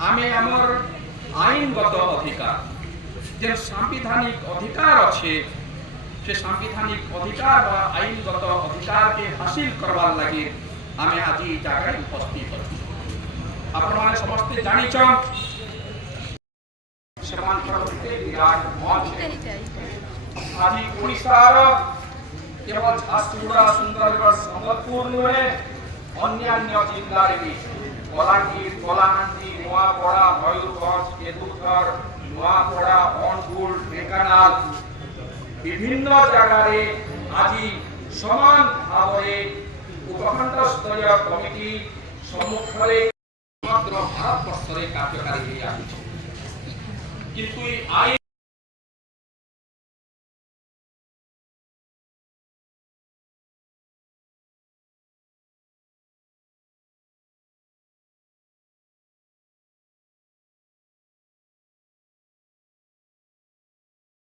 आमे आमर आईनगत अधिकार जे सांविधानिक अधिकार अच्छे से सांविधानिक अधिकार व आईनगत अधिकार के हासिल करवार लगे आमे आज जगह उपस्थित आपण माने समस्त जानिछन विराट मंच आज ओडिशार केवल झारसुगुड़ा सुंदरगढ़ सम्बलपुर नुहे अन्यान्य जिल्ला भी बलांगीर कलाहांडी नुआपड़ा मयूरभंज केदुझर नुआपड़ा अनुगुल ढेंकानाल विभिन्न जगार आज समान भाव उपखंड स्तरीय कमिटी सम्मुखें समग्र भारत बर्ष कार्यकारी किंतु आई